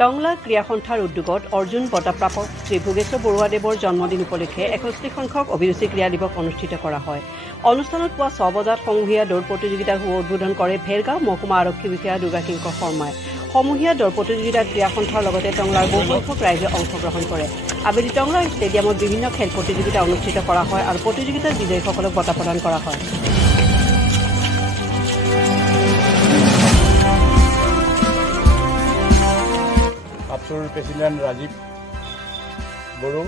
টংলা ক্ৰীড়া সন্থাৰ উদ্যোগত অৰ্জুন বঁটা প্ৰাপক শ্ৰী ভোগেশ্বৰ বৰুৱাদেৱৰ জন্মদিন উপলক্ষে 61 সংখ্যক অভিৰুচি ক্ৰীড়া দিৱস অনুষ্ঠিত কৰা হয়। অনুষ্ঠানত পুৱা 6 বজাত সমূহীয়া দৌৰ প্ৰতিযোগিতাৰ শুভ উদ্বোধন কৰে ভেৰগাঁও মহকুমা আৰক্ষী বিষয়া দুৰ্গাকিংকৰ শৰ্মাই। সমূহীয়া দৌৰ প্ৰতিযোগিতাত ক্ৰীড়া সন্থাৰ লগতে টংলাৰ বহুসংখ্যক ৰাইজে অংশগ্ৰহণ কৰে। আবেলি টংলা ষ্টেডিয়ামত বিভিন্ন খেল প্ৰতিযোগিতা অনুষ্ঠিত কৰা হয় আৰু প্ৰতিযোগিতাত বিজয়ীসকলক বঁটা প্ৰদান কৰা হয়। আপচুৰ প্ৰেচিডেণ্ট ৰাজীৱ বড়ো,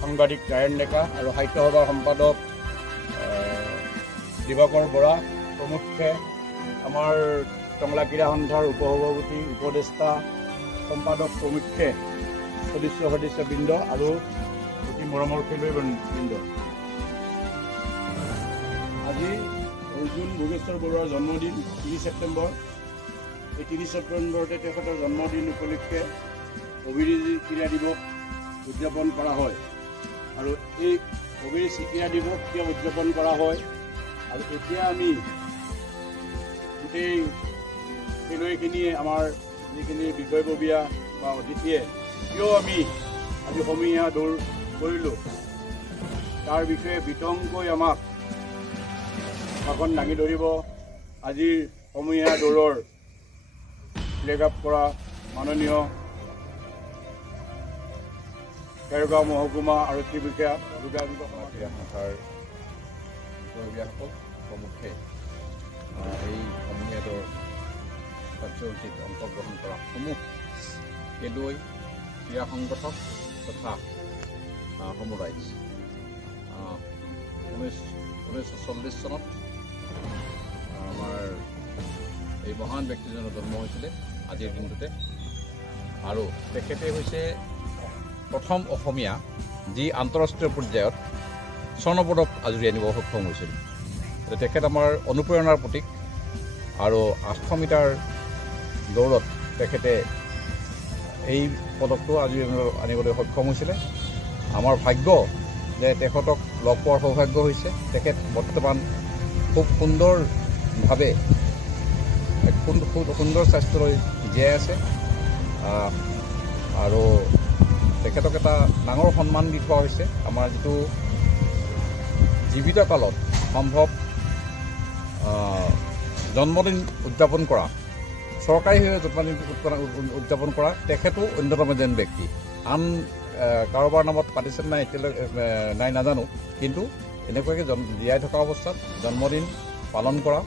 সাংবাদিক নাৰায়ণ ডেকা আৰু সাহিত্য সভাৰ সম্পাদক দিবাকৰ বৰা প্ৰমুখ্যে আমাৰ টংলা ক্ৰীড়া সন্থাৰ উপসভাপতি উপদেষ্টা সম্পাদক প্ৰমুখ্যে সদস্যবৃন্দ আৰু অতি মৰমৰ খেলুৱৈবৃন্দ, আজি অৰ্জুন ভোগেশ্বৰ বৰুৱাৰ জন্মদিন 3 ছেপ্টেম্বৰ। এই 3 ছেপ্টেম্বৰতে তেখেতৰ জন্মদিন উপলক্ষে অভিৰুচি ক্ৰীড়া দিৱস উদযাপন কৰা হয়। আৰু এই অভিৰুচি ক্ৰীড়া দিৱস কিয় উদযাপন কৰা হয় আৰু এতিয়া আমি গোটেই খেলুৱৈখিনিয়ে আমাৰ যিখিনি বিষয়ববীয়া বা অতিথিয়ে কিয় আমি আজি সমূহীয়া দৌৰ কৰিলোঁ তাৰ বিষয়ে বিতংকৈ আমাক ভাষণ দাঙি ধৰিব আজিৰ সমূহীয়া দৌৰৰ ফ্লেগ আপ কৰা মাননীয় ভেৰগাঁও মহকুমা আৰক্ষী বিষয়া দুৰ্গাকিংকৰ ক্ৰীড়া সন্থাৰ বিষয়াসকল প্ৰমুখ্যে এই সমূহীয়া দৌৰ কাৰ্যসূচীত অংশগ্ৰহণ কৰা সমূহ খেলুৱৈ ক্ৰীড়া সংগঠক তথা সমূহ ৰাইজ 1940 চনত আমাৰ এই মহান ব্যক্তিজনৰ জন্ম হৈছিলে আজিৰ দিনটোতে, আৰু তেখেতে হৈছে প্ৰথম অসমীয়া যি আন্তঃৰাষ্ট্ৰীয় পৰ্যায়ত স্বৰ্ণপদক আজুৰি আনিব সক্ষম হৈছিল। তেখেত আমাৰ অনুপ্ৰেৰণাৰ প্ৰতীক, আৰু 800 মিটাৰ দৌৰত তেখেতে এই পদকটো আজুৰি আনিবলৈ সক্ষম হৈছিলে। আমাৰ ভাগ্য যে তেখেতক লগ পোৱাৰ সৌভাগ্য হৈছে। তেখেত বৰ্তমান খুব সুন্দৰভাৱে সুন্দৰ স্বাস্থ্য লৈ জীয়াই আছে, আৰু তেখেতক এটা ডাঙৰ সন্মান দি থোৱা হৈছে। আমাৰ যিটো জীৱিত কালত সম্ভৱ জন্মদিন উদযাপন কৰা, চৰকাৰীভাৱে জন্মদিন উদযাপন কৰা তেখেতো অন্যতম এজন ব্যক্তি। আন কাৰোবাৰ নামত পাতিছে নাই এতিয়ালৈকে নাই নাজানো, কিন্তু এনেকুৱাকৈ জীয়াই থকা অৱস্থাত জন্মদিন পালন কৰা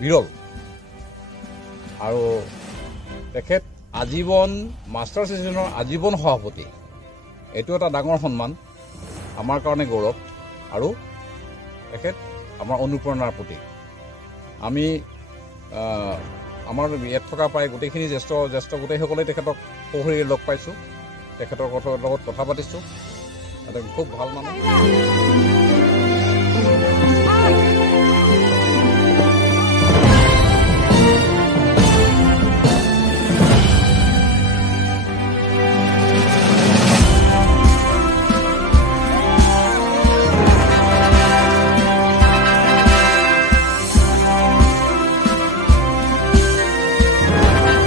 বিৰল। আৰু তেখেত আজীৱন মাষ্টাৰ এছ'চিয়েশ্যনৰ আজীৱন সভাপতি, এইটো এটা ডাঙৰ সন্মান, আমাৰ কাৰণে গৌৰৱ, আৰু তেখেত আমাৰ অনুপ্ৰেৰণাৰ প্ৰতীক। আমি আমাৰ ইয়াত থকা প্ৰায় গোটেইখিনি জ্যেষ্ঠ গোটেইসকলেই তেখেতক সৌহৰি লগ পাইছোঁ, তেখেতৰ লগত কথা পাতিছোঁ। খুব ভাল মানুহ।